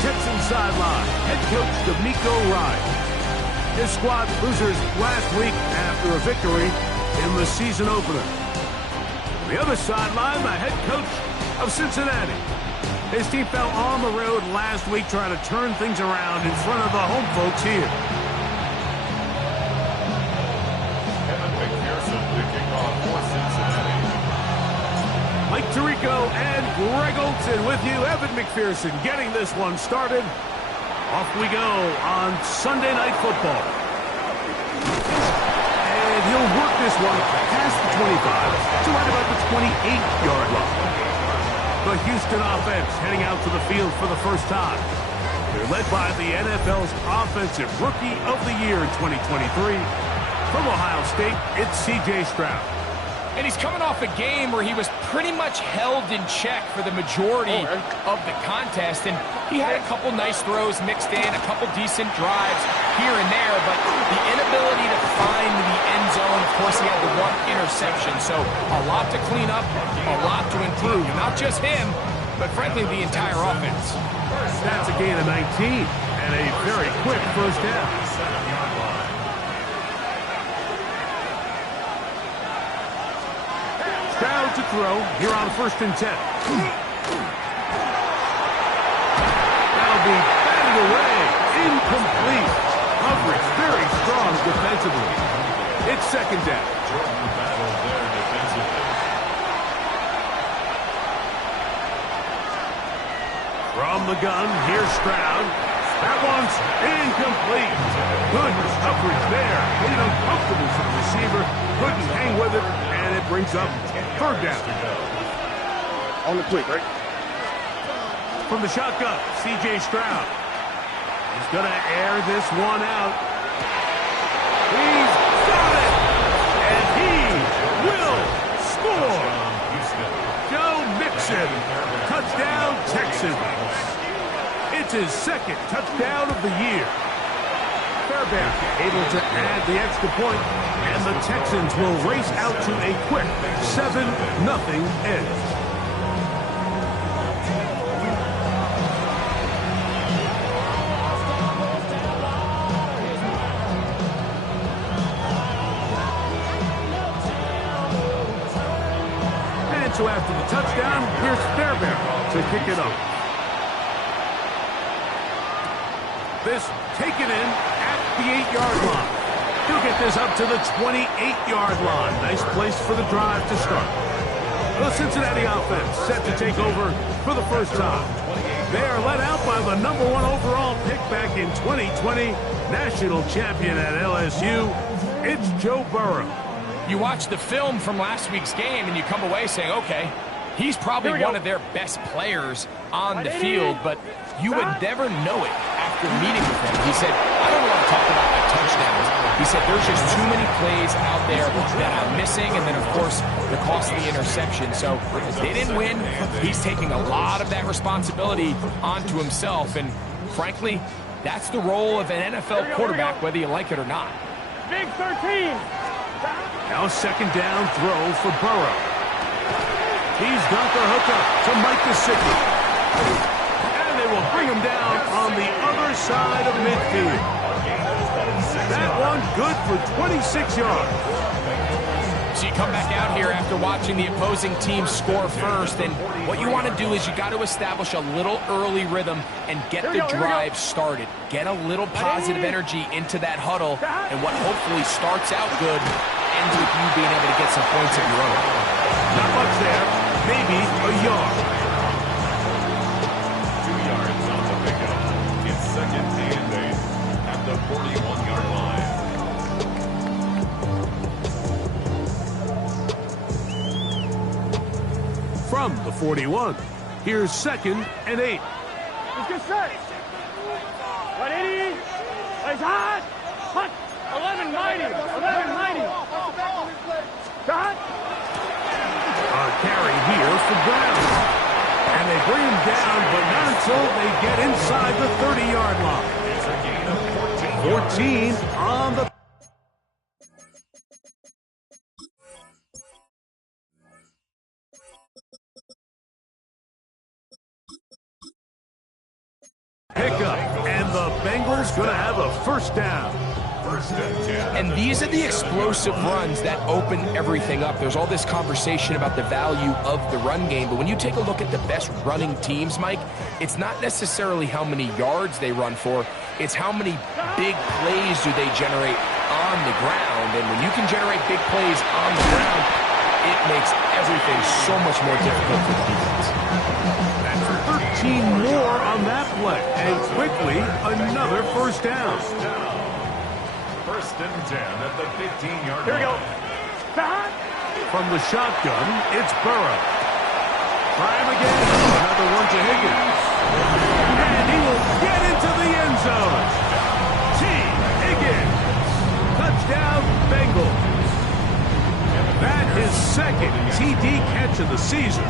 Texans sideline, head coach D'Amico Ryan. His squad losers last week after a victory in the season opener. The other sideline, the head coach of Cincinnati. His team fell on the road last week trying to turn things around in front of the home folks here. Mike Tirico and Greg Olson with you. Evan McPherson getting this one started. Off we go on Sunday Night Football. And he'll work this one past the 25 to right about the 28-yard line. The Houston offense heading out to the field for the first time. They're led by the NFL's Offensive Rookie of the Year in 2023. From Ohio State, it's C.J. Stroud. And he's coming off a game where he was pretty much held in check for the majority of the contest. And he had a couple nice throws mixed in, a couple decent drives here and there. But the inability to find the end zone, of course, he had the one interception. So a lot to clean up, a lot to improve. Not just him, but frankly, the entire offense. That's a gain of 19 and a very quick first down. Stroud to throw here on 1st and 10. That'll be batted away. Incomplete. Coverage very strong defensively. It's 2nd down. From the gun, here's Stroud. That one's incomplete. Good coverage there. Made it uncomfortable for the receiver. Couldn't hang with it, and it brings up 3rd down. On the quick, right? From the shotgun, C.J. Stroud. He's going to air this one out. He's got it! And he will score! Joe Mixon. Touchdown, Texans. It's his 2nd touchdown of the year. Fairbairn able to add the extra point, and the Texans will race out to a quick 7-0 edge. And so after the touchdown, here's Fairbairn to kick it off. This taken in at the 8-yard line. He'll get this up to the 28-yard line. Nice place for the drive to start. The Cincinnati offense set to take over for the first time. They are led out by the #1 overall pick back in 2020, national champion at LSU. It's Joe Burrow. You watch the film from last week's game and you come away saying, okay, he's probably one of their best players on the field, but you would never know it after meeting with him. He said, I don't want to talk about my touchdowns. He said, there's just too many plays out there that I'm missing, and then, of course, the cost of the interception. So they didn't win. He's taking a lot of that responsibility onto himself, and frankly, that's the role of an NFL quarterback, whether you like it or not. Big 13. Now 2nd down throw for Burrow. He's got the hookup to Mike Gesicki. And they will bring him down on the other side of midfield. That one good for 26 yards. So you come back out here after watching the opposing team score first, and what you want to do is you got to establish a little early rhythm and get the drive started. Get a little positive energy into that huddle, and what hopefully starts out good ends with you being able to get some points of your own. Not much there, maybe a yard. 2 yards on the pickup. It's 2nd and 8 at the 41-yard line. From the 41, here's 2nd and 8. Let's get set. 180. It's hot. Hot. 11 mighty. 11 mighty. Hot. A carry here for Brown. And they bring him down, but not until they get inside the 30-yard line. It's a gain of 14. 14 on the... pickup, and the Bengals going to have a first down. And these are the explosive runs that open everything up. There's all this conversation about the value of the run game, but when you take a look at the best running teams, Mike, it's not necessarily how many yards they run for, it's how many big plays do they generate on the ground. And when you can generate big plays on the ground, it makes everything so much more difficult for the defense. That's 13 more on that play, and quickly another first down. First and 10 at the 15-yard line. Here we go. From the shotgun, it's Burrow. Try him again. Another one to Higgins. And he will get into the end zone. T. Higgins. Touchdown, Bengals. That is second TD catch of the season.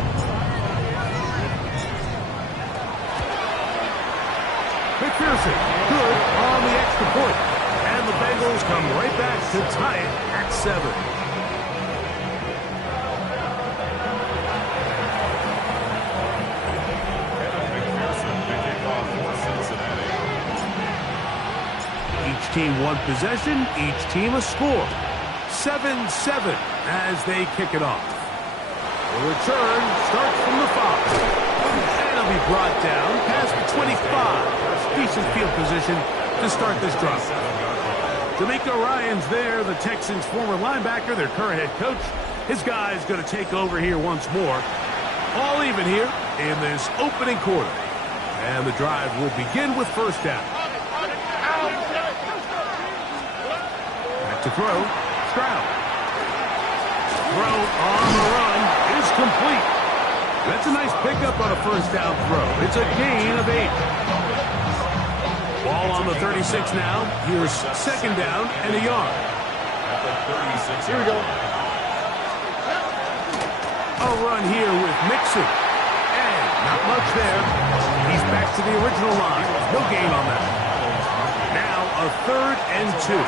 McPherson, good on the extra point. And the Bengals come right back to tie it at 7. Each team one possession, each team a score. 7-7 as they kick it off. The return starts from the 5. And it'll be brought down past the 25. Decent field position to start this drive. D'Amico Ryan's there, the Texans' former linebacker, their current head coach. His guy's going to take over here once more. All even here in this opening quarter. And the drive will begin with first down. Back to throw. Stroud. Throw on the run is complete. That's a nice pickup on a first down throw. It's a gain of 8. Ball on the 36 now. Here's second down and a yard. At the 36. Here we go. A run here with Mixon. And not much there. He's back to the original line. No gain on that. Now a 3rd and 2.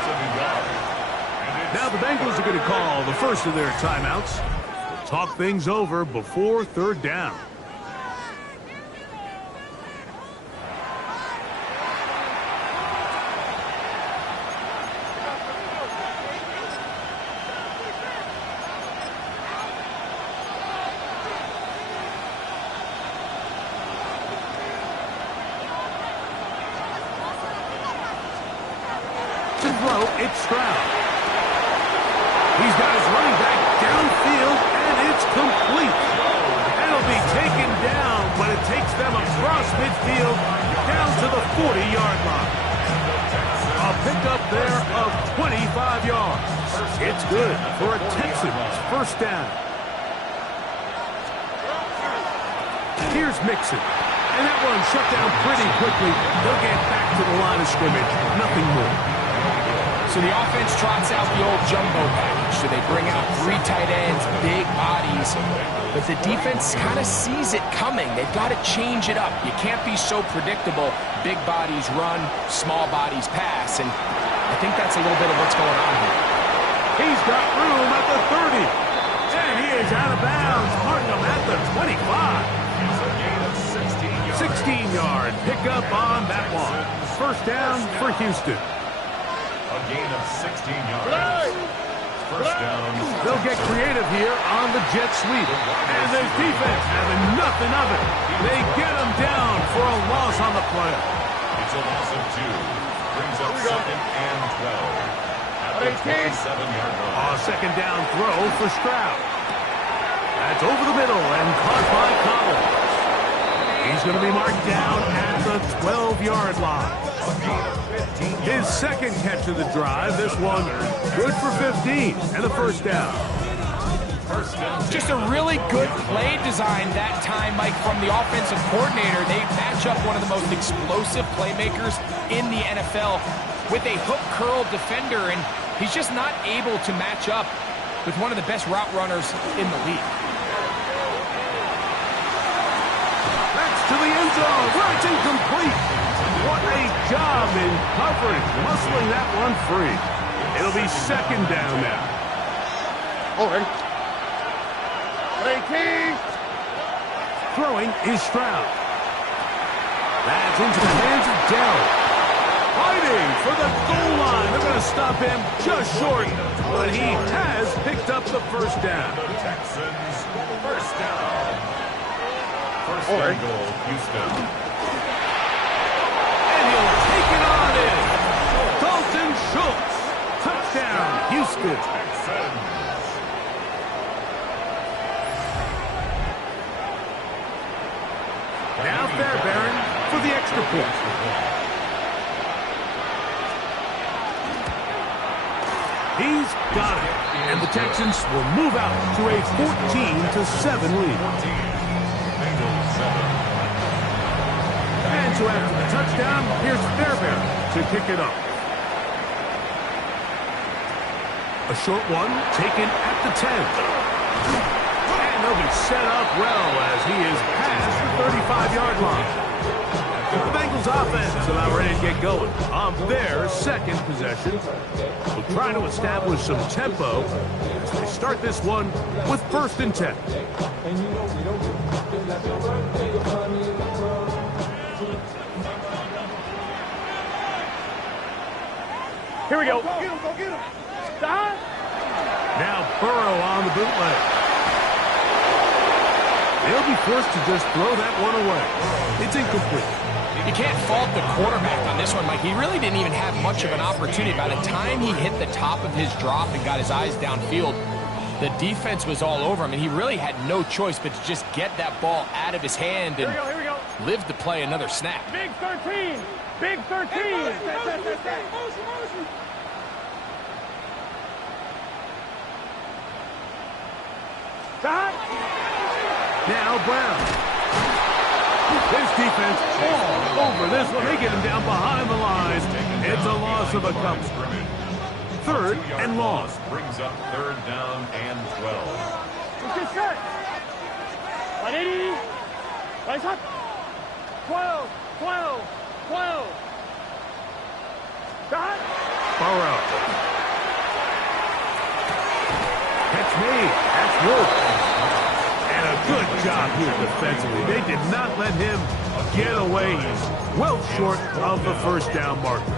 Now the Bengals are going to call the first of their timeouts. Talk things over before 3rd down. To throw, it's Stroud. He's got his running back downfield, and it's complete. That'll be taken down, but it takes them across midfield down to the 40-yard line. A pickup there of 25 yards. It's good for a Texans first down. Here's Mixon. And that one shut down pretty quickly. They'll get back to the line of scrimmage. Nothing more. So the offense trots out the old jumbo package. So they bring out 3 tight ends, big bodies. But the defense kind of sees it coming. They've got to change it up. You can't be so predictable. Big bodies run, small bodies pass. And I think that's a little bit of what's going on here. He's got room at the 30. And he is out of bounds. Marking him at the 25. 16-yard pickup on that one. First down for Houston. A gain of 16 yards. First down. They'll get creative here on the jet sweep. And the defense having nothing of it. They get him down for a loss on the play. It's a loss of 2. Brings up 2nd and 12. At the 27-yard line. A second down throw for Stroud. That's over the middle and caught by Collins. He's going to be marked down at the 12-yard line. His second catch of the drive. This one good for 15 and a first down. Just a really good play design that time, Mike, from the offensive coordinator. They match up one of the most explosive playmakers in the NFL with a hook curl defender, and he's just not able to match up with one of the best route runners in the league. That's to the end zone where it's incomplete. What a job in coverage, muscling that one free. It'll be second down now. Ready? Throwing is Stroud. That's into the hands of Dell. Fighting for the goal line. They're going to stop him just short, but he has picked up the first down. The Texans, first down. First and goal, Houston. And he'll take it on in. Dalton Schultz. Touchdown, Houston. Texans. Now Fairbairn for the extra point. He's got it. And the Texans will move out to a 14-7 lead. Bengals 7. And so after the touchdown, here's Fairbairn to kick it up. A short one taken at the 10. And they'll be set up well as he is past the 35-yard line. The Bengals offense about ready to get going on their second possession. Will try to establish some tempo as they start this one with 1st and 10. Here we go. Go get him, go get him. Stop. Now Burrow on the bootleg. They'll be forced to just throw that one away. It's incomplete. You can't fault the quarterback on this one, Mike. He really didn't even have much of an opportunity. By the time he hit the top of his drop and got his eyes downfield, the defense was all over him, and he really had no choice but to just get that ball out of his hand and Here we go. live to play another snap. Big 13. Big 13. Motion. Stop. Now Brown. His defense all over this one. They get him down behind the line. It's a loss of a couple. 3rd and long. Brings up 3rd down and 12. Get set. 180. Nice hot. 12. Stop. Burrow. Catch me. That's Wolf. And a good job here defensively. They did not let him get away. He's well short of the 1st down marker.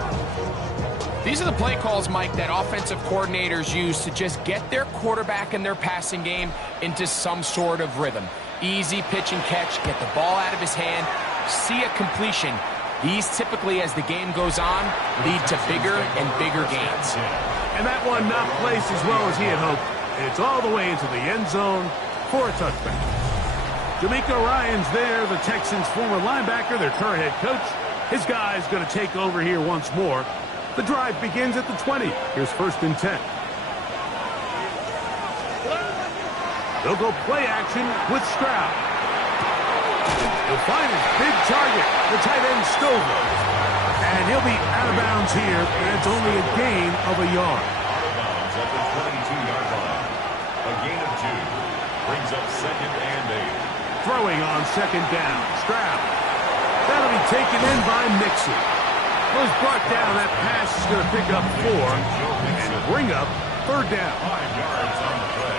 These are the play calls, Mike, that offensive coordinators use to just get their quarterback and their passing game into some sort of rhythm. Easy pitch and catch, get the ball out of his hand, see a completion. These typically, as the game goes on, lead to bigger and bigger gains. And that one not placed as well as he had hoped. It's all the way into the end zone for a touchback. D'Amico Ryan's there, the Texans' former linebacker, their current head coach. His guy's going to take over here once more. The drive begins at the 20. Here's 1st and 10. They'll go play action with Stroud. He'll find his big target, the tight end Stover. And he'll be out of bounds here, and it's only a gain of a yard. Out of bounds at the 22-yard line. A gain of 2. Brings up 2nd and 8. Throwing on 2nd down. Stroud. That'll be taken in by Mixon. Was brought down. That pass is going to pick up 4 and bring up 3rd down. 5 yards on the play.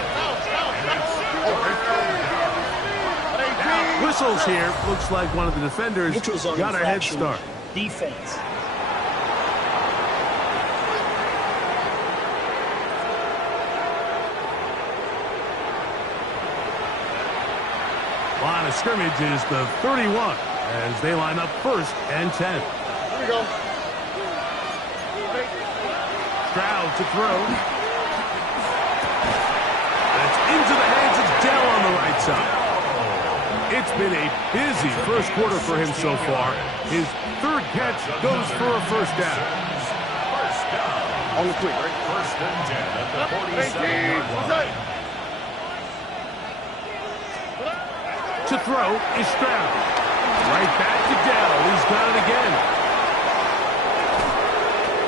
Now, whistles here. Looks like one of the defenders got a head start. Defense. Line of scrimmage is the 31 as they line up 1st and 10. Here we go. Stroud to throw. That's into the hands of Dell on the right side. It's been a busy 1st quarter for him so far. His 3rd catch goes for a 1st down. First down. On the quick, right? 1st and 10 at the 47-yard line. To throw is Stroud. Right back to Dell. He's got it again.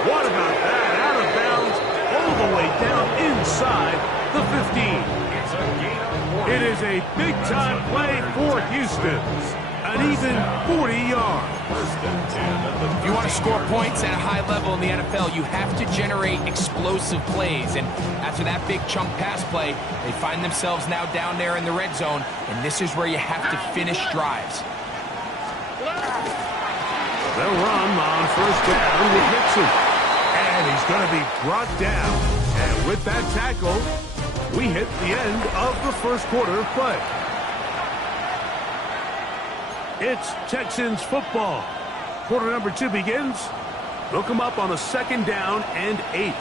What about that? Out of bounds, all the way down inside the 15. It's a gain of 40. It is a big-time play for Houston. An even 40 yards. 1st and 10 at the If you want to score points at a high level in the NFL, you have to generate explosive plays. And after that big chunk pass play, they find themselves now down there in the red zone. And this is where you have to finish drives. They'll run on first down with Nixon. And he's going to be brought down. And with that tackle, we hit the end of the first quarter of play. It's Texans football. Quarter number 2 begins. They'll come up on a 2nd down and 8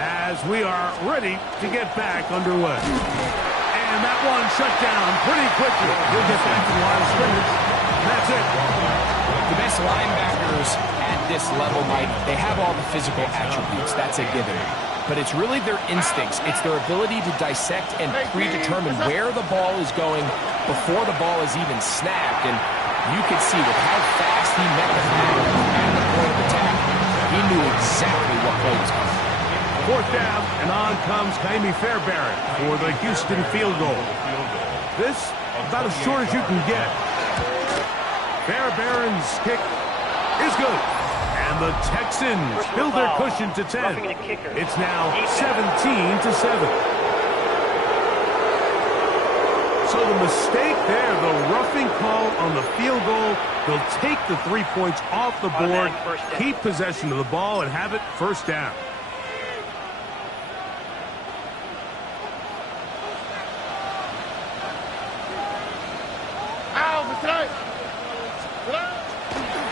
as we are ready to get back underway. And that one shut down pretty quickly. He'll get back to the line of scrimmage. That's it. The best linebackers at this level, Mike, they have all the physical attributes. That's a given. But it's really their instincts. It's their ability to dissect and predetermine where the ball is going before the ball is even snapped. And you can see with how fast he met the tackle at the point of attack, he knew exactly what play was coming. 4th down, and on comes Jaime Fairbairn for the Houston field goal. This about as short as you can get. Fairbairn's kick is good. And the Texans build their cushion to 10. It's now 17-7. So the mistake there, the roughing call on the field goal, they'll take the 3 points off the board, keep possession of the ball, and have it first down.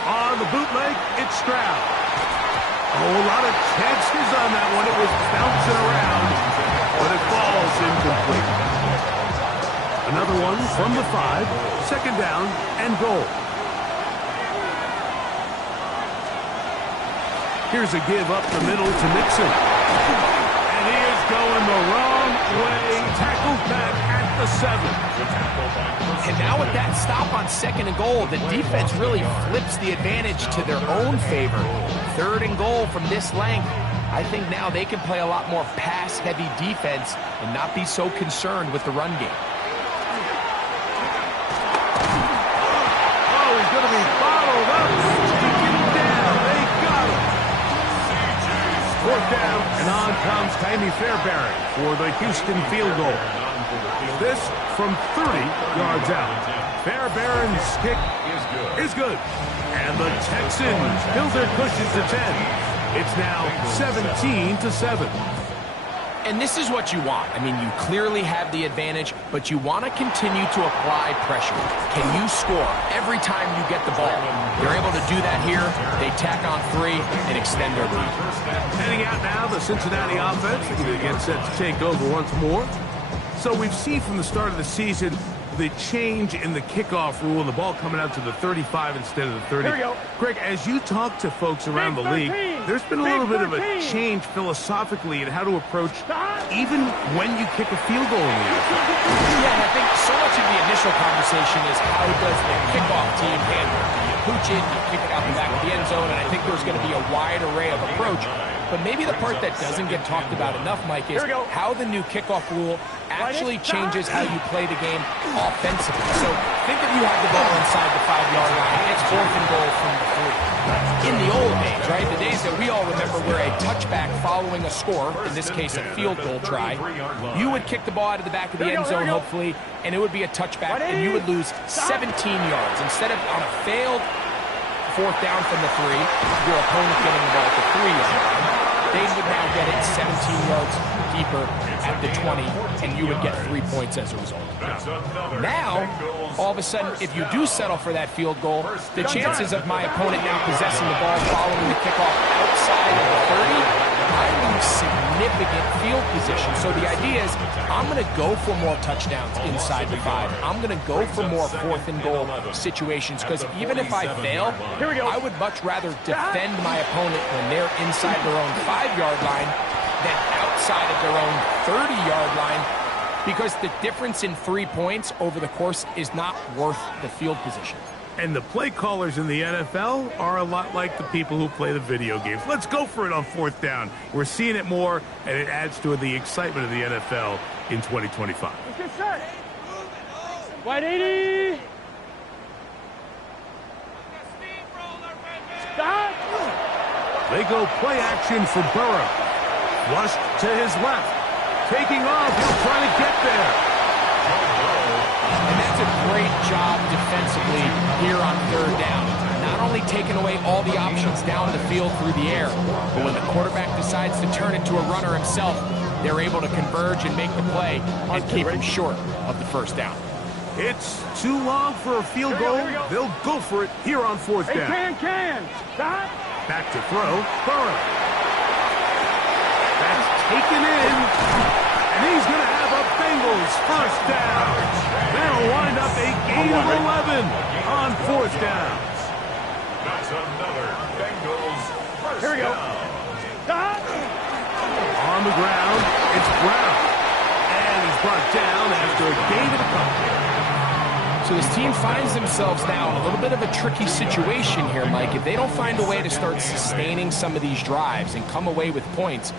On the bootleg, it's Stroud. Oh, a lot of chances on that one. It was bouncing around, but it falls incomplete. Another one from the 5, 2nd down and goal. Here's a give up the middle to Nixon. And he is going the wrong way. Tackled back at the 7. And now with that stop on 2nd and goal, the defense really flips the advantage to their own favor. 3rd and goal from this length. I think now they can play a lot more pass-heavy defense and not be so concerned with the run game. Oh, he's going to be bottled up. Taken down. They got him. 4th down, and on comes Jaime Fairbairn for the Houston field goal. This from 30 yards out. Fairbairn's kick is good. And the Texans build their cushions to 10. It's now 17-7. And this is what you want. I mean, you clearly have the advantage, but you want to continue to apply pressure. Can you score every time you get the ball? They're able to do that here. They tack on 3 and extend their lead. Heading out now, the Cincinnati offense. They're going to get set to take over once more. So we've seen from the start of the season the change in the kickoff rule and the ball coming out to the 35 instead of the 30. Here we go. Greg, as you talk to folks around the league, there's been a little bit of a change philosophically in how to approach even when you kick a field goal in the NFL. Yeah, and I think so much of the initial conversation is how does the kickoff team handle it? Do you pooch it, do you kick it out the back of the end zone, and I think there's going to be a wide array of approach. But maybe the part that doesn't get talked about enough, Mike, is how the new kickoff rule actually changes how you play the game offensively. So think if you have the ball inside the 5-yard line, it's 4th and goal from the 3. In the old days, right, the days that we all remember where a touchback following a score, in this case a field goal try, you would kick the ball out of the back of the end zone, hopefully, and it would be a touchback, and you would lose 17 yards. Instead of on a failed 4th down from the 3, your opponent getting the ball at the 3-yard line, they would now get it 17 yards deeper at the 20, and you would get 3 points as a result. Now, all of a sudden, if you do settle for that field goal, the chances of my opponent now possessing the ball following the kickoff outside of the 30, I lose significant field position. So the idea is I'm going to go for more touchdowns inside the 5. I'm going to go for more 4th and goal situations because even if I fail, I would much rather defend my opponent when they're inside their own 5-yard line than outside of their own 30-yard line because the difference in 3 points over the course is not worth the field position. And the play callers in the NFL are a lot like the people who play the video games. Let's go for it on 4th down. We're seeing it more, and it adds to the excitement of the NFL in 2025. Let's get set. 180. Stop. They go play action for Burrow. Flushed to his left. Taking off. He'll try to get there. And that's a great job defensively here on 3rd down. Not not only taken away all the options down the field through the air, but when the quarterback decides to turn into a runner himself, they're able to converge and make the play and keep him short of the first down. It's too long for a field goal. They'll go for it here on fourth down. Stop. Back to throw. Burrow. That's taken in. And he's going to have a Bengals first down. That'll wind up a gain of 11 on fourth down. That's another Bengals first Here we go. down. Stop. On the ground, it's Brown. And he's brought down after a gain of a couple. So this team finds themselves now in a little bit of a tricky situation here, Mike. If they don't find a way to start sustaining some of these drives and come away with points,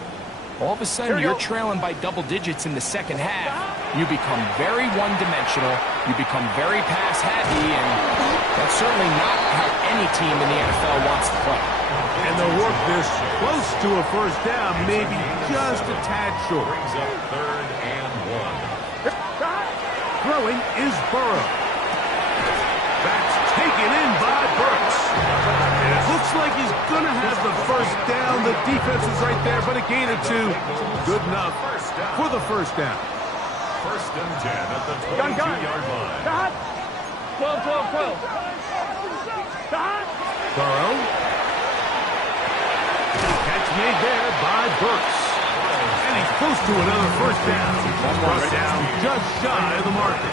all of a sudden you're trailing by double digits in the second half. You become very one-dimensional. You become very pass-happy, and that's certainly not how any team in the NFL wants to play. And they'll work this close to a first down, maybe just a tad short. Brings up 3rd and 1. Throwing is Burrow. That's taken in by Burks. And it looks like he's going to have the first down. The defense is right there, but a gain of 2. Good enough for the first down. 1st and 10 at the 22-yard line. Stop. 12. Stop. Burrow. Catch made there by Burks. And he's close to another first down. Brought down just shy of the marker.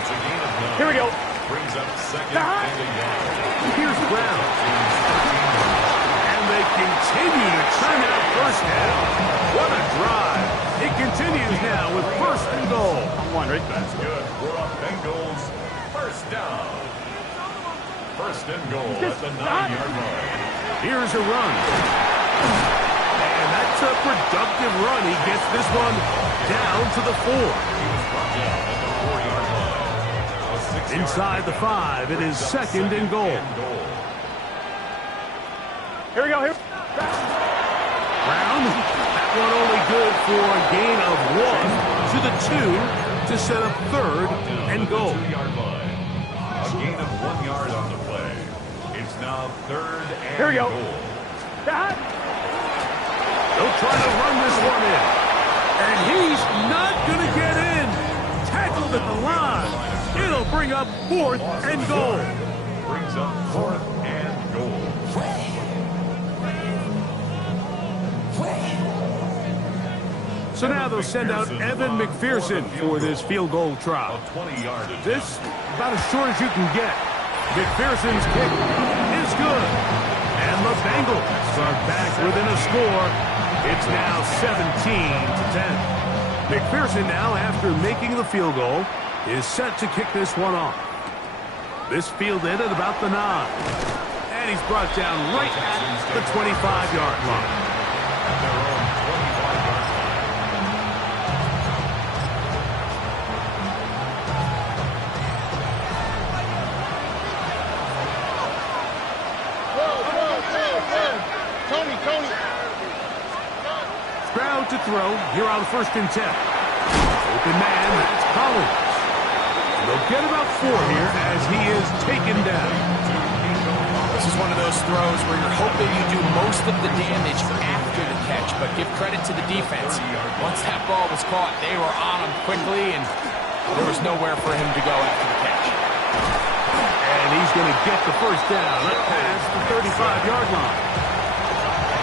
It's a gain of 9. Here we go. Brings up 2nd and a yard. Here's Brown. And they continue to churn out first down. What a drive. It continues now with 1st and goal. That's good. We're on Bengals first down. 1st and goal at the 9-yard line. Here's a run. And that's a productive run. He gets this one down to the 4. He was brought down at the 4-yard line. Inside the 5, it is 2nd and goal. Here we go. Brown, that one only good for a gain of 1 to the 2 to set up 3rd and goal. 2-yard line. A gain of 1 yard on the play. It's now 3rd and Here we go. goal. Stop. They'll try to run this one in. And he's not going to get in. Tackled at the line. It'll bring up 4th and goal. Brings up 4th and goal. So now they'll send out Evan McPherson for this field goal try. A 20-yard attempt. This about as short as you can get. McPherson's kick is good. And the Bengals are back within a score. It's now 17-10. McPherson now, after making the field goal, is set to kick this one off. This fielded at about the 9. And he's brought down right at the 25-yard line. At their own 25-yard line. Tony. Stroud to throw here on 1st and 10. Open man, that's Collins. They'll get about 4 here as he is taken down. This is one of those throws where you're hoping you do most of the damage after the catch, but give credit to the defense. Once that ball was caught, they were on him quickly, and there was nowhere for him to go after the catch. And he's going to get the first down up past the 35-yard line.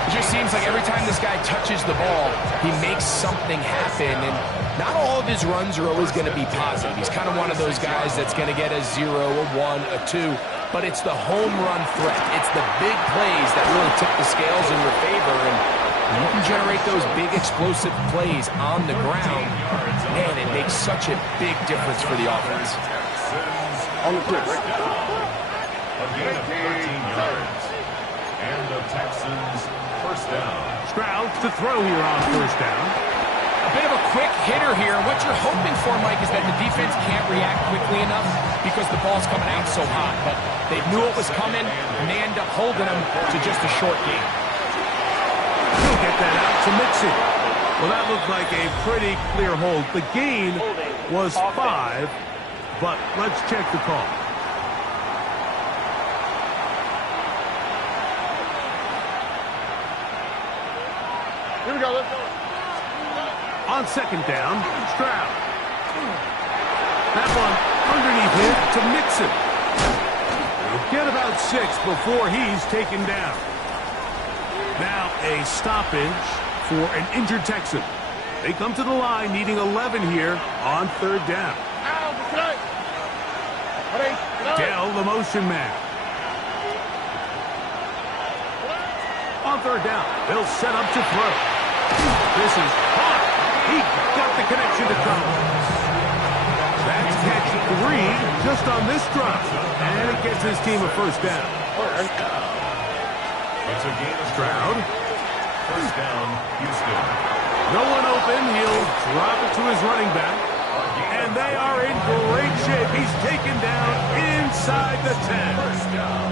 It just seems like every time this guy touches the ball, he makes something happen, and not all of his runs are always going to be positive. He's kind of one of those guys that's going to get a 0, a 1, a 2, but it's the home run threat. It's the big plays that really tip the scales in your favor, and when you can generate those big explosive plays on the ground, man, it makes such a big difference for the offense. On the quick, right? A gain of 13 yards. And the Texans first down. Stroud to throw here on 1st down. A bit of a quick hitter here. What you're hoping for, Mike, is that the defense can't react quickly enough because the ball's coming out so hot. But they knew it was coming, and they end up holding them to just a short gain. He'll get that out to Mixon. Well, that looked like a pretty clear hold. The gain was 5, but let's check the call. Here we go. Let's go. On second down, Stroud. That one underneath him to Mixon. He'll get about 6 before he's taken down. Now a stoppage for an injured Texan. They come to the line needing 11 here on third down. Dell, the motion man. On third down, they'll set up to throw. This is hot. He got the connection to cover. That's catch 3 just on this drive. And it gets his team a first down. It's a gain of Stroud. First down, Houston. No one open. He'll drop it to his running back. And they are in great shape. He's taken down inside the 10. First down.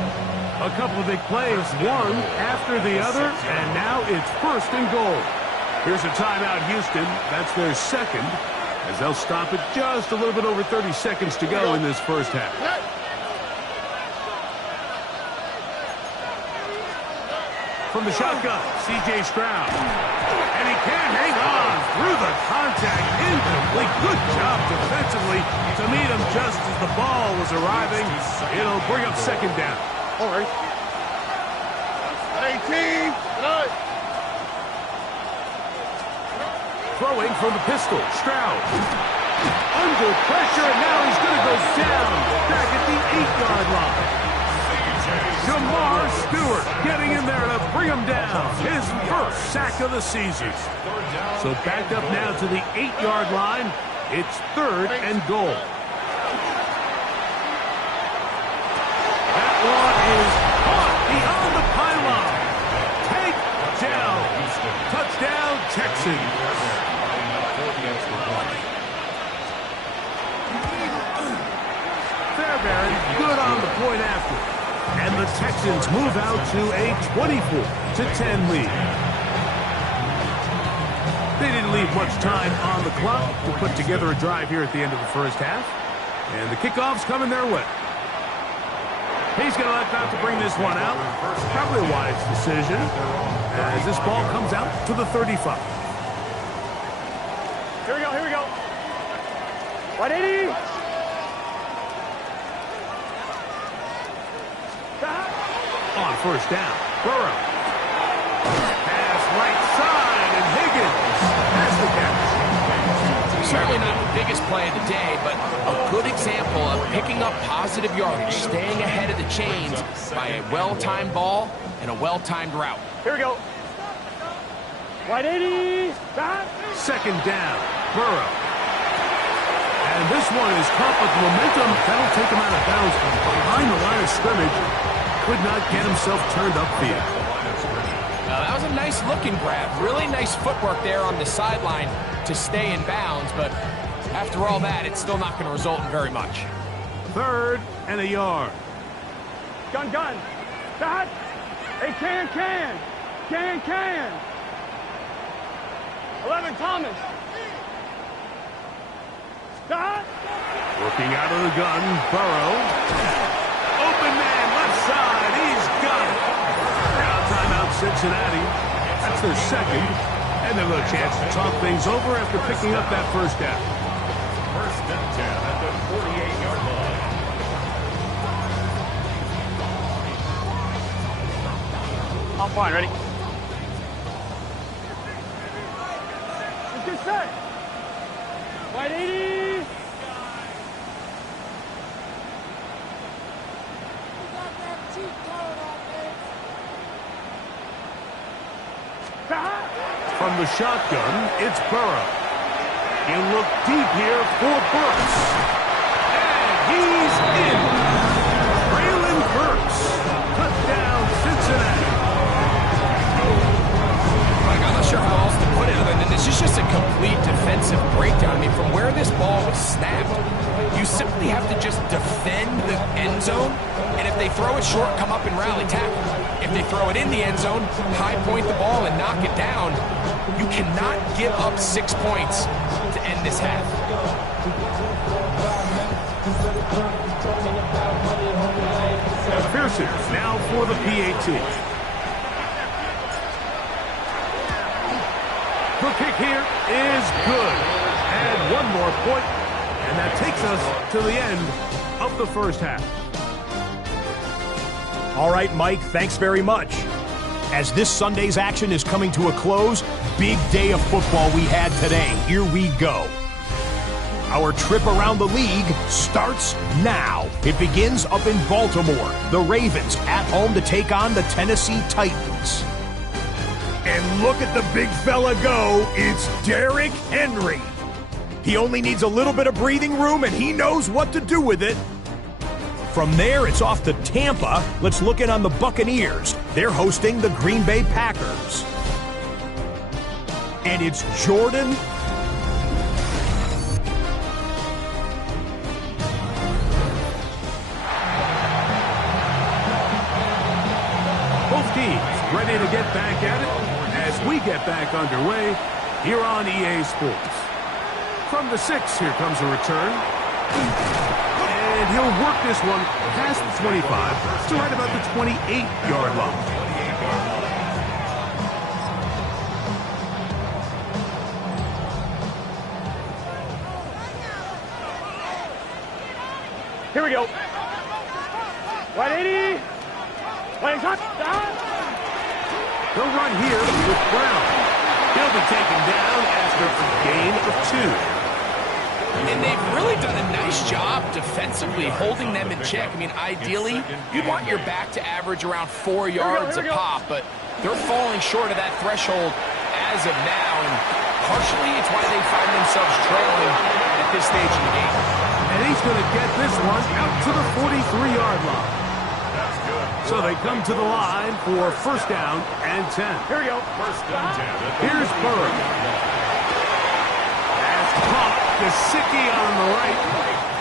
A couple of big plays, one after the other, and now it's first and goal. Here's a timeout, Houston. That's their second, as they'll stop it just a little bit over 30 seconds to go in this first half. From the shotgun, C.J. Stroud. And he can't hang on through the contact. Incomplete. Good job defensively to meet him just as the ball was arriving. It'll bring up second down. All right. 18. Good. Throwing from the pistol, Stroud. Under pressure, and now he's going to go down back at the 8-yard line. Jamar Stewart getting in there to bring him down. His first sack of the season. So back up now to the 8-yard line. It's third and goal. That one is caught beyond the pylon. Take down. Touchdown, Texans. Fairbairn good on the point after. And the Texans move out to a 24-10 lead. They didn't leave much time on the clock to put together a drive here at the end of the first half. And the kickoff's coming their way. He's going to elect not to bring this one out. Probably a wise decision as this ball comes out to the 35. Here we go. Here we go. 180. On first down, Burrow. Pass right side, and Higgins has the catch. Certainly not the biggest play of the day, but a good example of picking up positive yardage, staying ahead of the chains by a well-timed ball and a well-timed route. Here we go. 180. Second down, Burrow. And this one is caught with momentum. That'll take him out of bounds behind the line of scrimmage. Could not get himself turned upfield. Now, that was a nice looking grab. Really nice footwork there on the sideline to stay in bounds, but after all that, it's still not going to result in very much. Third and a yard. Gun. Stop. Hey, can. 11, Thomas. Stop. Working out of the gun, Burrow. Open man, left side, he's got it. Now timeout Cincinnati. That's their second. And they'll have a chance to talk things over after picking up that first down. First and 10 at the 48-yard line. I'm fine, ready? Let's get set. 180. From the shotgun, it's Burrow. He'll look deep here for Burks. And he's in. Braylon Burks. Touchdown, Cincinnati. I'm not sure how else to put it other than this is just a complete defensive breakdown. I mean, from where this ball was snapped, you simply have to just defend the end zone, and if they throw it short, come up and rally tackle. If they throw it in the end zone, high point the ball and knock it down. You cannot give up 6 points to end this half. Pearson now for the PAT. The kick here is good. And one more point, and that takes us to the end of the first half. All right, Mike, thanks very much. As this Sunday's action is coming to a close, big day of football we had today. Here we go. Our trip around the league starts now. It begins up in Baltimore. The Ravens at home to take on the Tennessee Titans. And look at the big fella go. It's Derrick Henry. He only needs a little bit of breathing room, and he knows what to do with it. From there, it's off to Tampa. Let's look in on the Buccaneers. They're hosting the Green Bay Packers. And it's Jordan. Both teams ready to get back at it as we get back underway here on EA Sports. From the 6, here comes a return. And he'll work this one past the 25 to right about the 28-yard line. Here we go. 180. Playing touchdown. They'll run here with Brown. He'll be taken down after a gain of 2. And they've really done a nice job defensively holding them in check. I mean, ideally, you'd want your back to average around 4 yards a pop, but they're falling short of that threshold as of now, and partially it's why they find themselves trailing at this stage in the game. And he's going to get this one out to the 43-yard line. So they come to the line for first down and 10. Here we go. First and 10. Here's Burrow. That's caught. Gesicki on the right.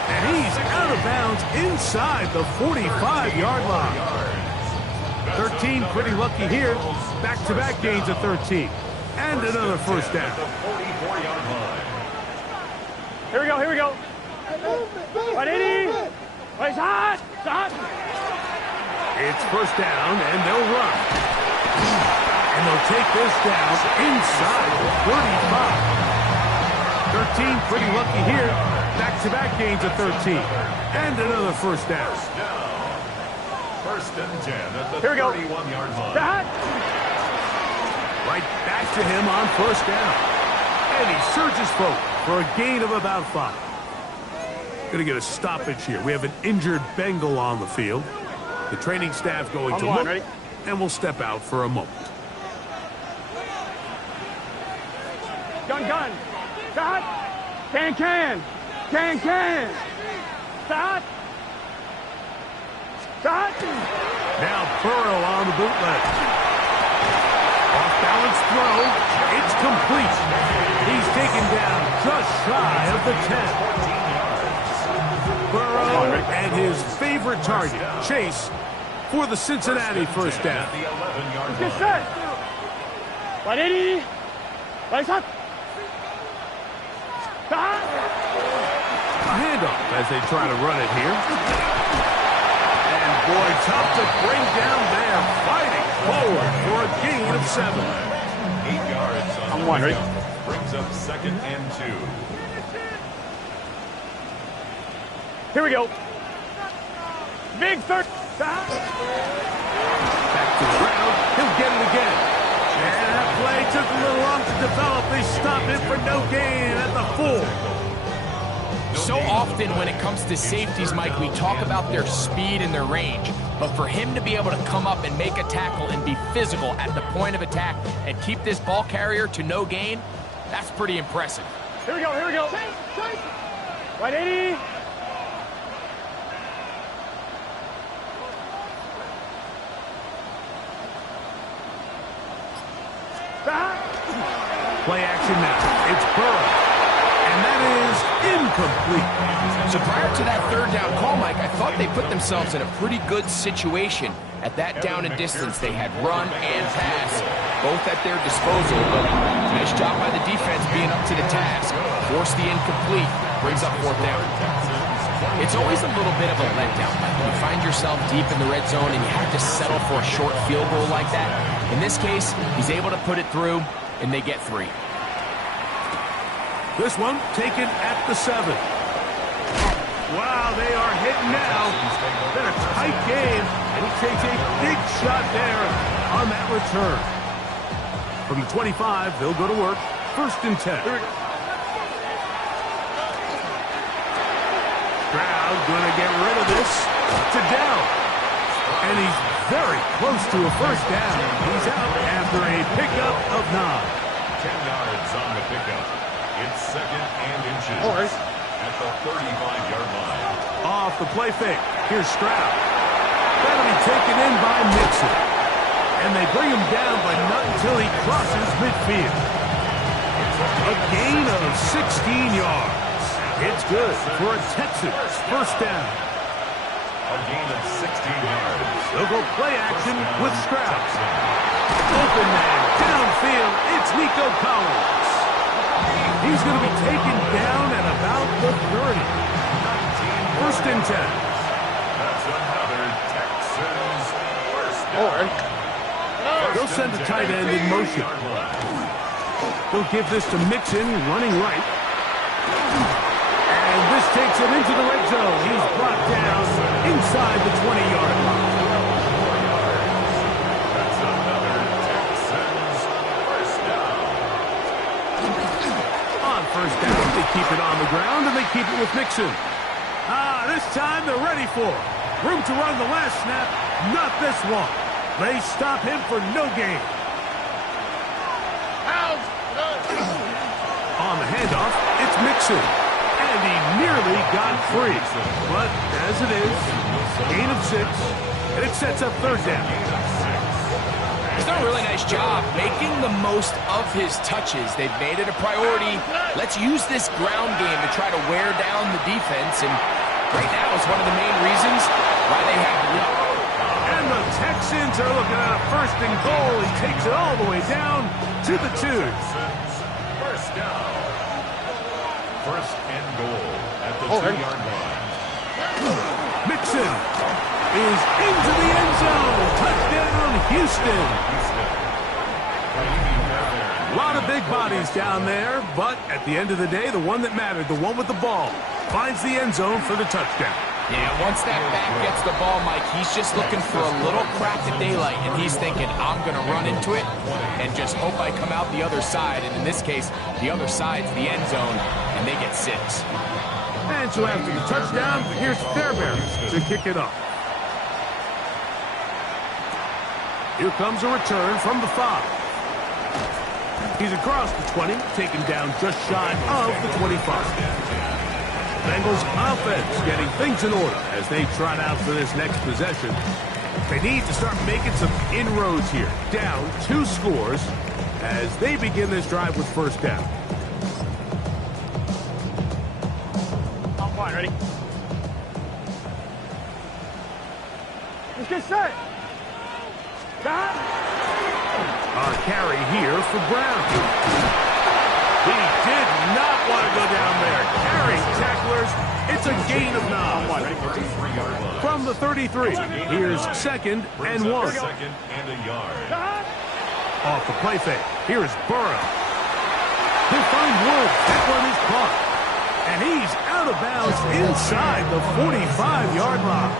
And he's out of bounds inside the 45-yard line. 13 pretty lucky here. Back-to-back gains of 13. And another first down. Here we go. Here we go. 180. It's hot. It's hot. It's first down, and they'll run. And they'll take this down inside the 35. 13 pretty lucky here. Back-to-back gains of 13. And another first down. First and 10 at the 31-yard line. Right back to him on first down. And he surges forward for a gain of about 5. Going to get a stoppage here. We have an injured Bengal on the field. The training staff going to look, and we'll step out for a moment. Gun. Start. Can. Start. Now Burrow on the bootleg. Off-balance throw. It's complete. He's taken down just shy of the 10. Burrow and his favorite target, Chase, for the Cincinnati first down. Get set. 180. Place up. A handoff as they try to run it here. And boy, tough to bring down there. Fighting forward for a gain of 7. 8 yards on the pickup. Brings up second and 2. Here we go. Big third. Back to the ground. He'll get it again. And that play took a little long to develop. They stop it for no gain at the 4. So often when it comes to safeties, Mike, we talk about their speed and their range. But for him to be able to come up and make a tackle and be physical at the point of attack and keep this ball carrier to no gain, that's pretty impressive. Here we go. 180. Play action now. It's Burrow. And that is incomplete. So prior to that third down call, Mike, I thought they put themselves in a pretty good situation. At that down and distance, they had run and pass, both at their disposal. But nice job by the defense being up to the task. Force the incomplete. Brings up fourth down. It's always a little bit of a letdown, Mike. You find yourself deep in the red zone and you have to settle for a short field goal like that. In this case, he's able to put it through, and they get 3. This one taken at the 7. Wow, they are hitting now. Been a tight game, and he takes a big shot there on that return. From the 25, they'll go to work. 1st and 10. Stroud going to get rid of this. It's a down. And he's very close to a 1st down. He's out after a pickup of 9. 10 yards on the pickup. It's 2nd and inches. At the 35-yard line. Off the play fake. Here's Stroud. That'll be taken in by Mixon. And they bring him down, but not until he crosses midfield. A gain of 16 yards. It's good for a Texans 1st down. A gain of 16 yards. They'll go play action with Stroud. Open man, downfield, it's Nico Collins. He's going to be taken down at about the 30. 1st and 10. That's another Texans 1st down. They'll send the tight end in motion. They'll give this to Mixon, running right. And this takes him into the red zone. He's brought down inside the 20-yard line. That's another Texans 1st down. On 1st down, they keep it on the ground, and they keep it with Mixon. This time they're ready for it. Room to run the last snap, not this one. They stop him for no gain. On the handoff, it's Mixon. And he nearly got free. But as it is, gain of 6, and it sets up 3rd down. He's done a really nice job making the most of his touches. They've made it a priority. Let's use this ground game to try to wear down the defense. And right now it's one of the main reasons why they have the lead. And the Texans are looking at a 1st and goal. He takes it all the way down to the 2. 1st down. 1st and goal at the 2-yard line. Mixon is into the end zone. Touchdown, Houston. A lot of big bodies down there, but at the end of the day, the one that mattered, the one with the ball, finds the end zone for the touchdown. Yeah, once that back gets the ball, Mike, he's just looking for a little crack of daylight, and he's thinking, I'm going to run into it and just hope I come out the other side. And in this case, the other side's the end zone, and they get 6. And so after the touchdown, here's Fairbairn to kick it off. Here comes a return from the 5. He's across the 20, taken down just shy of the 25. Bengals offense getting things in order as they trot out for this next possession. They need to start making some inroads here. Down 2 scores as they begin this drive with 1st down. On point, ready? Let's get set. Got. On carry here for Brown. He did not want to go down there. Carrying tacklers. It's a gain of 9. From the 33, here's 2nd and 1. 2nd and a yard. Off the play fake. Here is Burrow. He'll find Woods. That one is caught. And he's out of bounds inside the 45-yard line.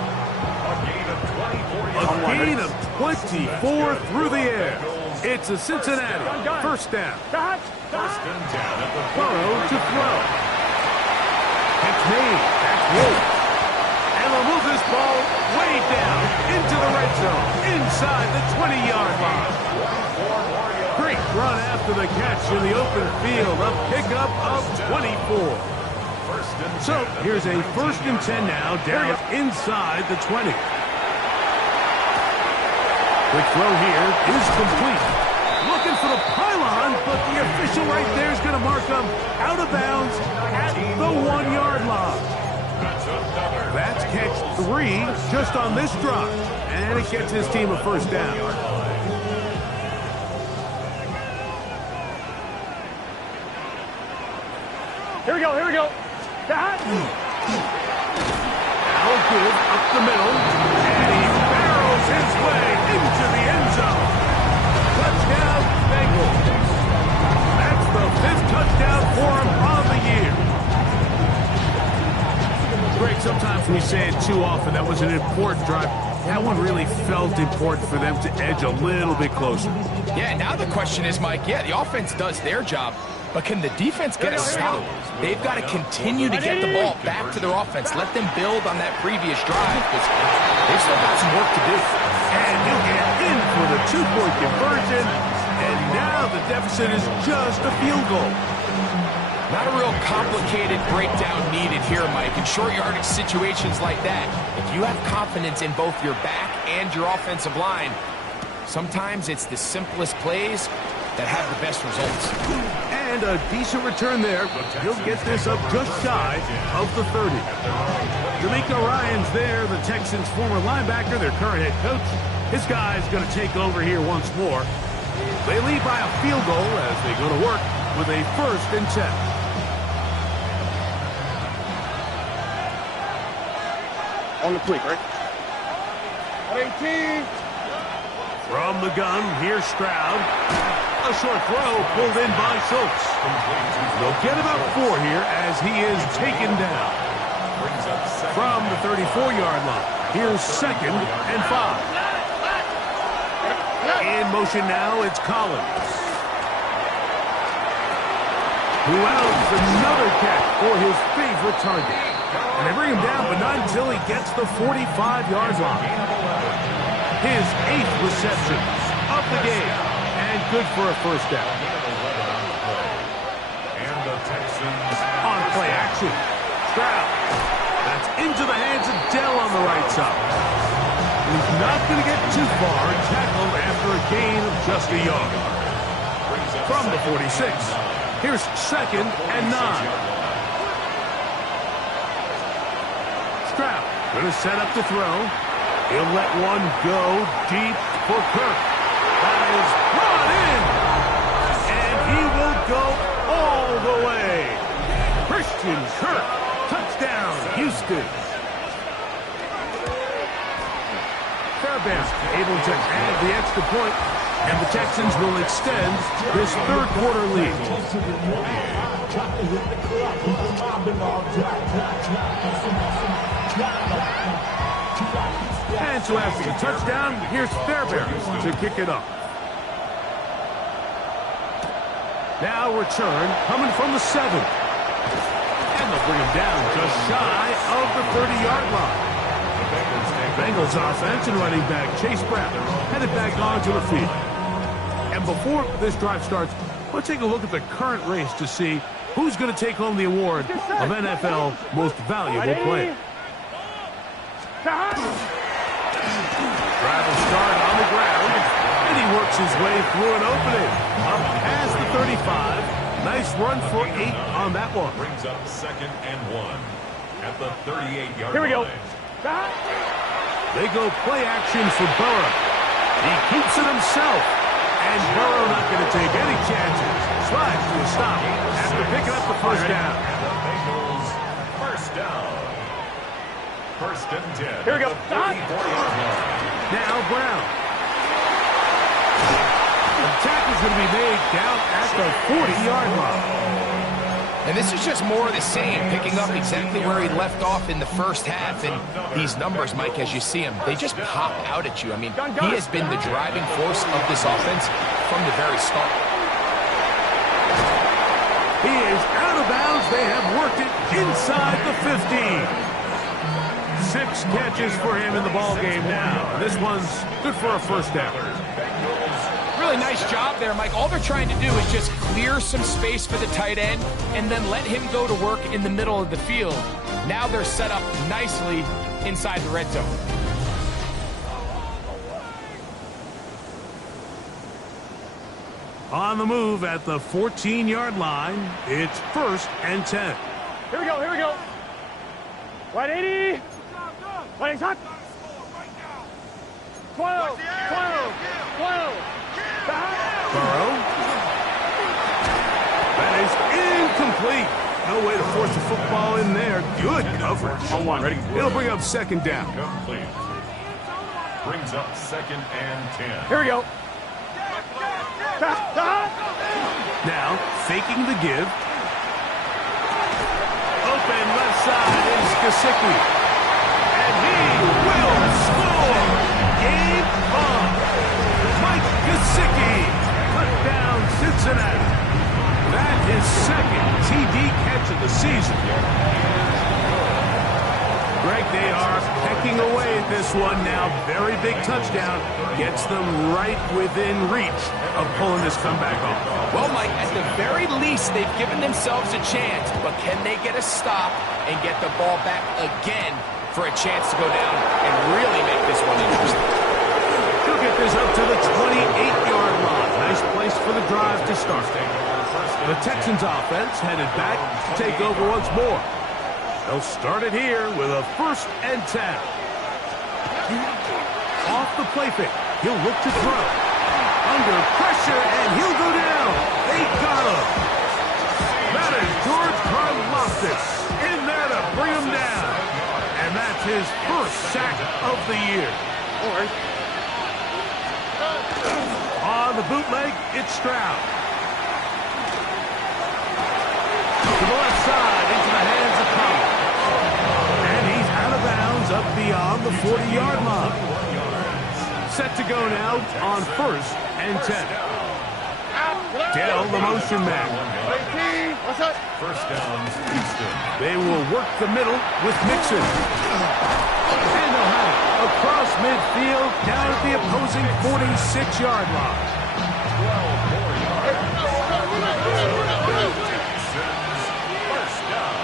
A gain of 24 through the air. It's a Cincinnati 1st down. 1st and 10 at the Burrow to throw. It's made. That's Wolf. And they'll move this ball way down into the red zone, inside the 20-yard line. Great run after the catch in the open field. A pickup of 24. So here's a 1st and 10 now, down inside the 20. Quick throw here is complete. Looking for the pylon, but the official right there is going to mark him out of bounds at the 1-yard line. That's catch 3 just on this drive, and it gets his team a 1st down. Here we go, here we go. That. Now good up the middle, and he barrels his way into the end zone. Touchdown, Bengals. That's the 5th touchdown for him on the we say it too often. That was an important drive. That one really felt important for them to edge a little bit closer. Yeah, now the question is, Mike, yeah, the offense does their job, but can the defense get a stop? They've got to continue to get the ball back to their offense. Let them build on that previous drive, because they've still got some work to do. And he'll get in for the two-point conversion, and now the deficit is just a field goal. Not a real complicated breakdown needed here, Mike. In short yardage situations like that, if you have confidence in both your back and your offensive line, sometimes it's the simplest plays that have the best results. And a decent return there. He'll get this up just shy of the 30. D'Amico Ryan's there, the Texans' former linebacker, their current head coach. This guy's going to take over here once more. They lead by a field goal as they go to work with a 1st and 10. On the quick, right? 18. From the gun, here's Stroud. A short throw pulled in by Schultz. They'll get about 4 here as he is taken down. From the 34-yard line, here's 2nd and 5. In motion now, it's Collins, who outs another catch for his favorite target. And they bring him down, but not until he gets the 45-yard line. His 8th reception of the game, and good for a 1st down. And the Texans On play action, Stroud. That's into the hands of Dell on the right side. He's not going to get too far and tackled after a gain of just a yard. From the 46, here's 2nd and 9. Stroud going to set up to throw. He'll let one go deep for Kirk. That is brought in. And he will go all the way. Christian Kirk. Touchdown, Houston. Fairbairn able to add the extra point, and the Texans will extend this 3rd quarter lead. And so after the touchdown, here's Fairbairn to kick it off. Now return coming from the 7th. And they'll bring him down just shy of the 30-yard line. Bengals offense and running back Chase Brown headed back onto the field. And before this drive starts, let's take a look at the current race to see who's going to take home the award of NFL Most Valuable Player. Drive will start on the ground, and he works his way through an opening. Up past the 35. Nice run for 8 on that one. brings up 2nd and 1 at the 38-yard line. Here we go. They go play action for Burrow. He keeps it himself. And Burrow not going to take any chances. Slides to a stop after picking up the 1st down. And the Bengals, 1st down. 1st and 10. Here we go. 34-yard line. Now Brown. The tackle's going to be made down at the 40-yard line. And this is just more of the same, picking up exactly where he left off in the 1st half. And these numbers, Mike, as you see them, they just pop out at you. I mean, he has been the driving force of this offense from the very start. He is out of bounds. They have worked it inside the 15. 6 catches for him in the ballgame now. This one's good for a 1st down. Really nice job there, Mike. All they're trying to do is just clear some space for the tight end and then let him go to work in the middle of the field. Now they're set up nicely inside the red zone. On the move at the 14-yard line, it's 1st and 10. Here we go, here we go. Right 80. Right hot. 12, 12, 12. Burrow. That is incomplete. No way to force the football in there. Good coverage. On 1, ready? It'll bring up 2nd down. Complete. Brings up 2nd and 10. Here we go. Now, faking the give. Open left side is Gesicki. And he will score. Game on. Mike Gesicki. Touchdown, Cincinnati. That is second TD catch of the season. Greg, they are pecking away at this one now. Very big touchdown. Gets them right within reach of pulling this comeback off. Well, Mike, at the very least, they've given themselves a chance. But can they get a stop and get the ball back again for a chance to go down and really make this one interesting? He'll get this up to the 28-yard line. Nice place for the drive to start. The Texans offense headed back to take over once more. They'll start it here with a 1st and 10. Off the play fake. He'll look to throw. Under pressure, and he'll go down. They got him. That is George Karlaftis in there to bring him down. And that's his 1st sack of the year. On the bootleg, it's Stroud. To the left side, into the hands of Collins. And he's out of bounds up beyond the 40-yard line. Set to go now on 1st and 10. Dell, the motion man. First down, Houston. They will work the middle with Mixon. And they'll have it across midfield down at the opposing 46-yard line. 12 more yards. First down.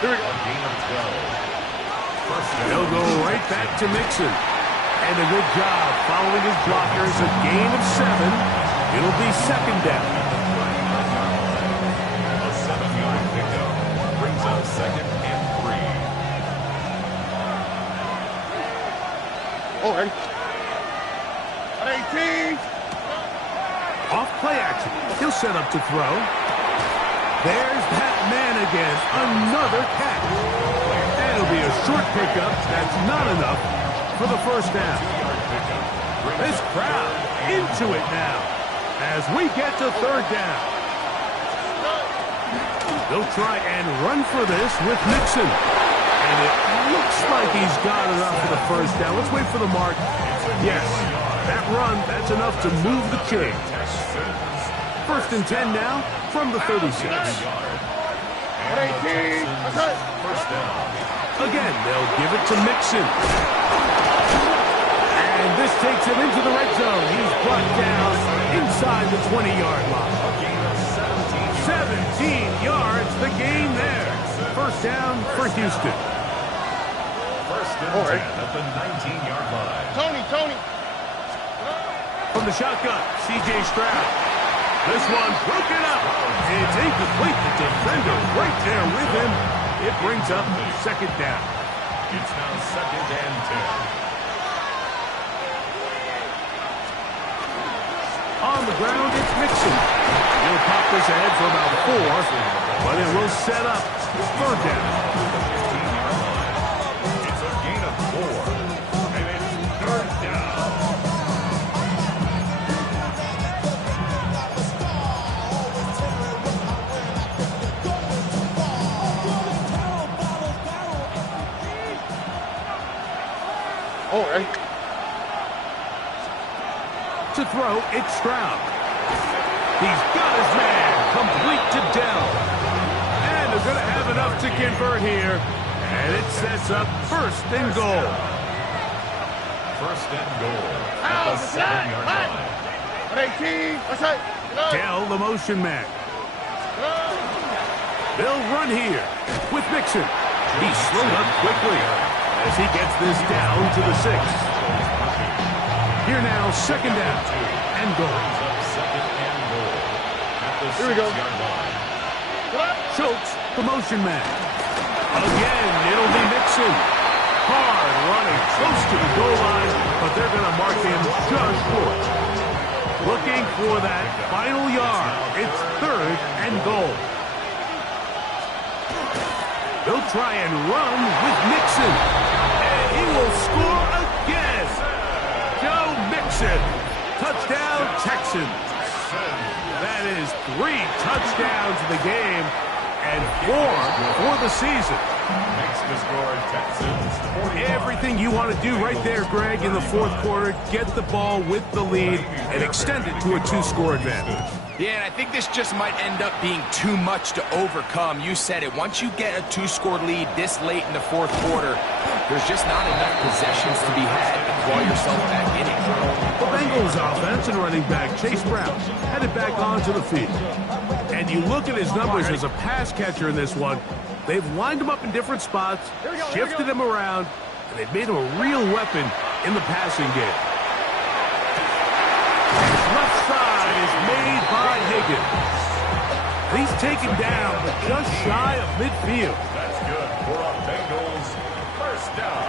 Here we go. A gain of 12. First down. They'll go right back to Mixon. And a good job following his blockers. A gain of 7. It'll be 2nd down. A 7-yard pickup brings up 2nd and 3. All right. 18. Off play action. He'll set up to throw. There's that man again. Another catch. And it'll be a short pickup. That's not enough for the 1st down. This crowd into it now as we get to 3rd down. They'll try and run for this with Mixon. And it looks like he's got enough for the 1st down. Let's wait for the mark. Yes, that run, that's enough to move the chains. 1st and 10 now from the 36. 18. First down. Again, they'll give it to Mixon. And this takes him into the red zone. He's brought down inside the 20-yard line. 17 yards, the gain there. 1st down for Houston. First and 10 at the 19-yard line. Tony. From the shotgun, C.J. Stroud. This one broken up. It's incomplete. The defender right there with him. It brings up 2nd down. It's now 2nd and 10. On the ground, it's Mixon. He'll pop this ahead for about 4, but it will set up 3rd down. It's a gain of 4. And it's 3rd down. All right. To throw, it's Stroud. He's got his man, complete to Dell. And they're going to have enough to convert here. And it sets up 1st and goal. 1st and goal at the 7-yard line. 18. Dell, the motion man. They'll run here with Mixon. He's slowed up quickly as he gets this down to the 6. Here now, 2nd down and goal. Here we go. Schultz, the motion man. Again, it'll be Mixon. Hard running, close to the goal line, but they're going to mark him just short. Looking for that final yard. It's 3rd and goal. They'll try and run with Mixon. And he will score again. Joe Mixon. Touchdown, Texans. That is 3 touchdowns in the game and 4 for the season. Makes the score Texans 45. Everything you want to do right there, Greg, in the fourth quarter. Get the ball with the lead and extend it to a 2-score advantage. Yeah, and I think this just might end up being too much to overcome. You said it. Once you get a 2-score lead this late in the fourth quarter, there's just not enough possessions to be had to claw yourself back in it. The Bengals offense and running back Chase Brown headed back onto the field. And you look at his numbers as a pass catcher in this one. They've lined him up in different spots, shifted him around, and they've made him a real weapon in the passing game. His left side is made by Higgins. He's taken down, but just shy of midfield. That's good for a Bengals first down.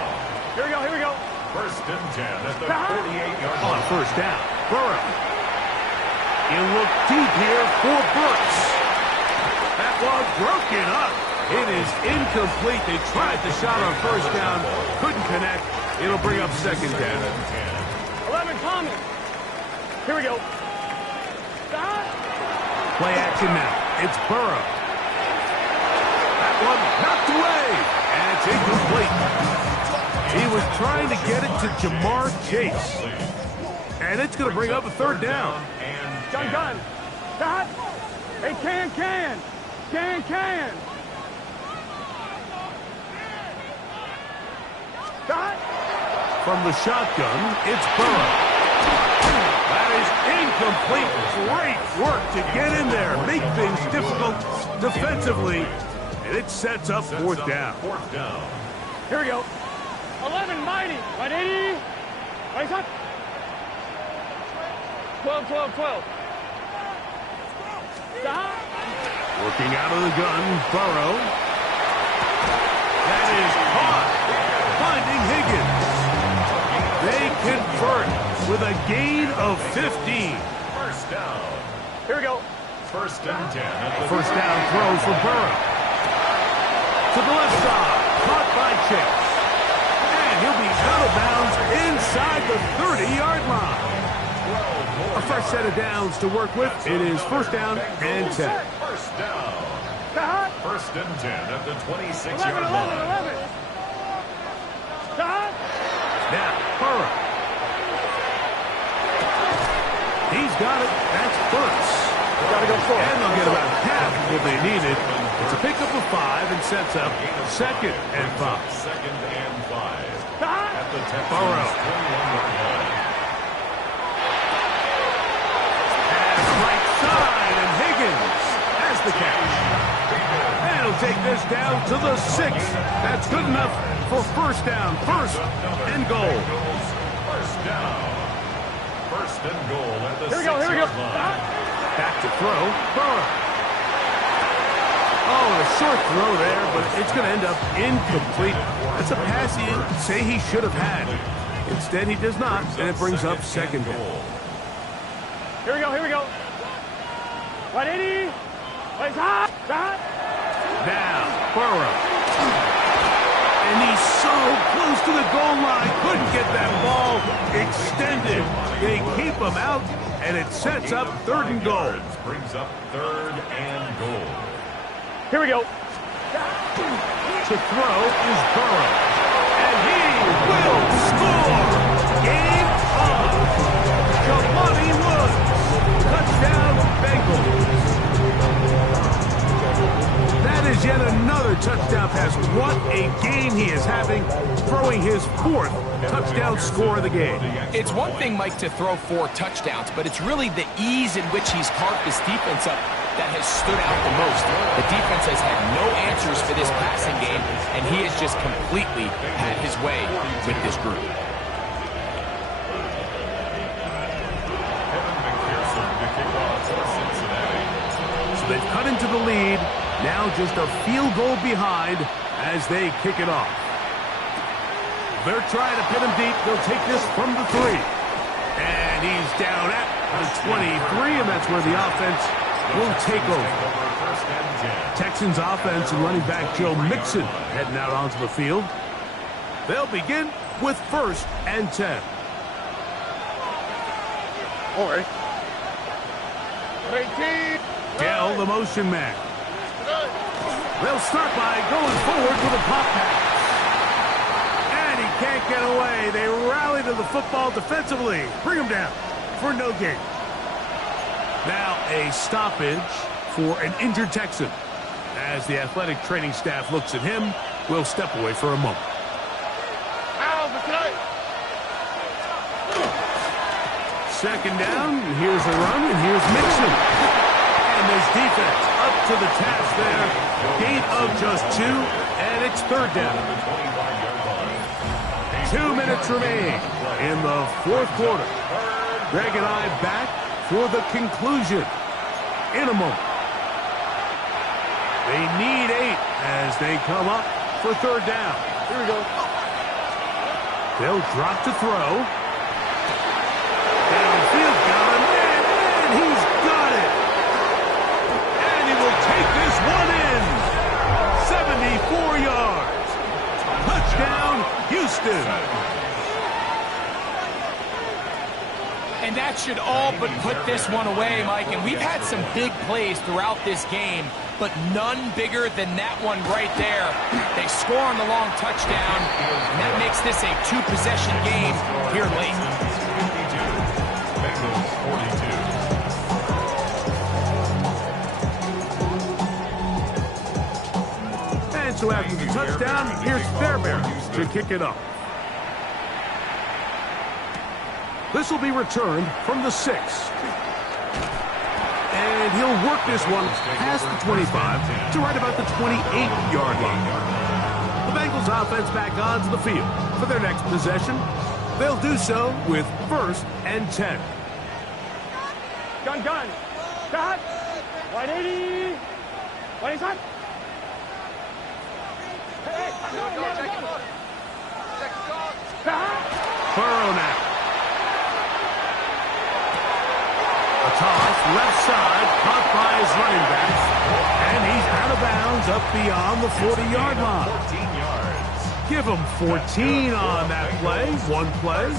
Here we go. First and 10 at the 48-yard On line. first down, Burrow. You look deep here for Burks. That one broken up. It is incomplete. They tried the shot on first down, couldn't connect. It'll bring up second down. 11 coming. Here we go. Play action now. It's Burrow. That one knocked away, and it's incomplete. He was trying to get it to Jamar Chase. And it's going to bring up a third down. Gun. Dot. Hey, can. Dot. From the shotgun, it's Burrow. That is incomplete. Great work to get in there, make things difficult defensively, and it sets up fourth down. Here we go. 11 mighty. 180. Right up. 12. Stop. Working out of the gun, Burrow. That is caught. Finding Higgins. They convert with a gain of 15. First down. Here we go. First and 10 at the First down throw for Burrow. To the left side. Caught by Chase. And he'll be out of bounds inside the 30-yard line. A fresh set of downs to work with. It is first down and 10. First down. Dot. First and 10 at the 26-yard 11. line. Dot. Now, Burrow. He's got it. That's first. Gotta go forward. And they'll get about half of what they needed. It's a pickup of 5 and sets up second and 5. Second and 5 Dot. at the Texans' Burrow. 21-yard line. Pass right side, and Higgins has the catch. And he'll take this down to the 6. That's good enough for first down. First and goal. First down. First and goal at the Here we go. 6-yard line. Back to throw. Burrow. Oh, a short throw there, but it's going to end up incomplete. That's a pass he'd say he should have had. Instead, he does not, and it brings up second down. Here we go. 180. It's hot. Dot. Now, Burrow. And he's so close to the goal line. Couldn't get that ball extended. They keep him out, and it sets up third and goal. Brings up third and goal. Here we go. To throw is Burrow. And he will score. Game on. Jelani Woods. Touchdown, Bengals. That is yet another touchdown pass. What a game he is having, throwing his 4th touchdown score of the game. It's one thing, Mike, to throw 4 touchdowns, but it's really the ease in which he's carved this defense up that has stood out the most. The defense has had no answers for this passing game, and he has just completely had his way with this group. So they've cut into the lead. Now just a field goal behind as they kick it off. They're trying to pin him deep. They'll take this from the 3. And he's down at the 23, and that's where the offense will take over. Texans offense and running back Joe Mixon heading out onto the field. They'll begin with first and 10. All right. 18. Dell, the motion man. They'll start by going forward with a pop pass. And he can't get away. They rally to the football defensively. Bring him down for no gain. Now a stoppage for an injured Texan. As the athletic training staff looks at him, we'll step away for a moment. Second down, and here's a run, and here's Mixon. And there's defense up to the task there. Gain of just 2, and it's third down. 2 minutes remain in the fourth quarter. Greg and I back for the conclusion in a moment. They need 8 as they come up for third down. Here we go. They'll drop to throw. Downfield, got him, and he's got it. And he will take this one in. 74 yards. Touchdown, Houston. And that should all but put this one away, Mike. And we've had some big plays throughout this game, but none bigger than that one right there. They score on the long touchdown, and that makes this a 2-possession game here late. Bengals 42. And so after the touchdown, here's Fairbairn to kick it off. This will be returned from the 6. And he'll work this one past the 25 to right about the 28-yard line. The Bengals offense back onto the field for their next possession. They'll do so with 1st and 10. Gun. Shot. 180. 20 shot. Hey. Burrow now. A toss, left side, caught by his running back. And he's out of bounds up beyond the 40-yard line. 14 yards. Give him 14 on that play. 1 play,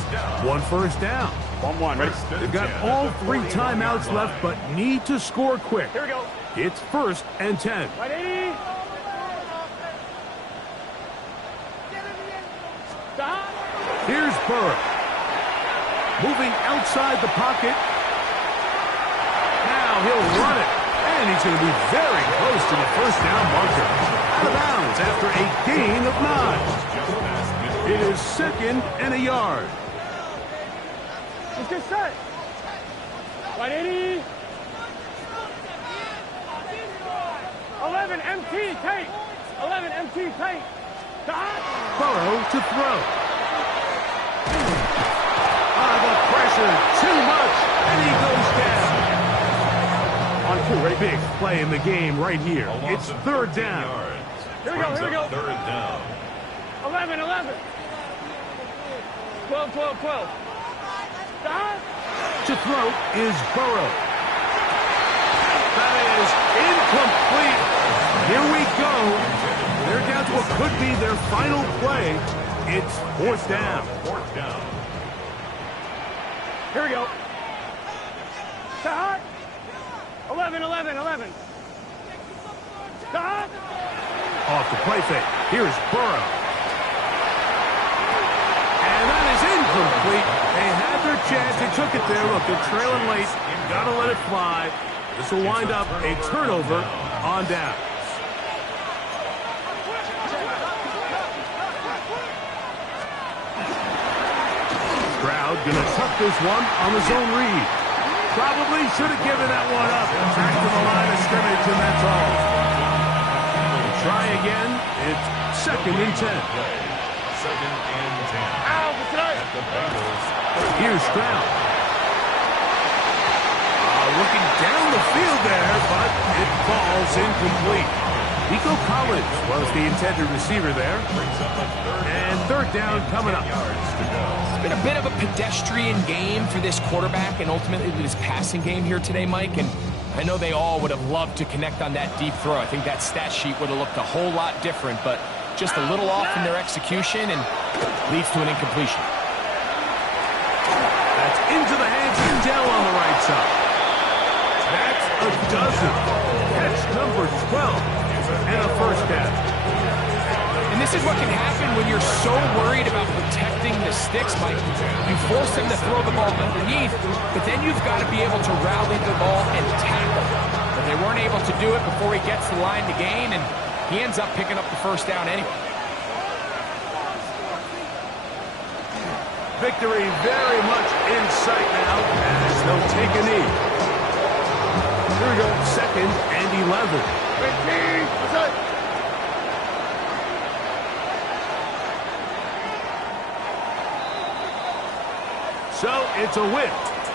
1 first down. 1-1, ready? They've got all 3 timeouts left, but need to score quick. Here we go. It's 1st and 10. 180. Stop. Here's Burrow. Moving outside the pocket. Now he'll run it. And he's going to be very close to the first down marker. Out of bounds after a gain of 9. It is 2nd and a yard. Let's get set. 180. 11 MT take. 11 MT take. Stop. Burrow to throw. The pressure, too much, and he goes down. On 2, ready? Big play in the game right here. It's 3rd down. Here we go. 3rd down. 11. 12. Stop. To throw is Burrow. That is incomplete. Here we go. They're down to what could be their final play. It's 4th down. 4th down. Here we go. Stop. 11. Stop. Off the play fake. Here's Burrow. And that is incomplete. They had their chance. They took it there. Look, they're trailing late. Got to let it fly. This will wind up a turnover on down. Stroud going to tuck this one on his own read. Probably should have given that one up. Back to the line of scrimmage, and that's all. Try again. It's 2nd and 10. 2nd and 10. Ow, The Bengals. Here's Stroud. Looking down the field there, but it falls incomplete. Nico Collins was the intended receiver there. And 3rd down coming up. It's been a bit of a pedestrian game for this quarterback and ultimately this passing game here today, Mike. And I know they all would have loved to connect on that deep throw. I think that stat sheet would have looked a whole lot different, but just a little off in their execution and leads to an incompletion. That's into the hands of Dell on the right side. That's a dozen. Catch number 12. and a first down. And this is what can happen when you're so worried about protecting the sticks, Mike. You force them to throw the ball underneath, but then you've got to be able to rally the ball and tackle. But they weren't able to do it before he gets the line to gain, and he ends up picking up the first down anyway. Victory very much in sight now as they'll take a knee. Here we go, 2nd and 11. So it's a win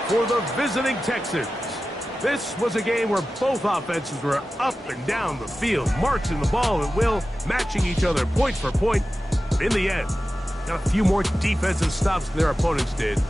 for the visiting Texans. This was a game where both offenses were up and down the field, marching the ball at will, matching each other point for point. In the end, got a few more defensive stops than their opponents did,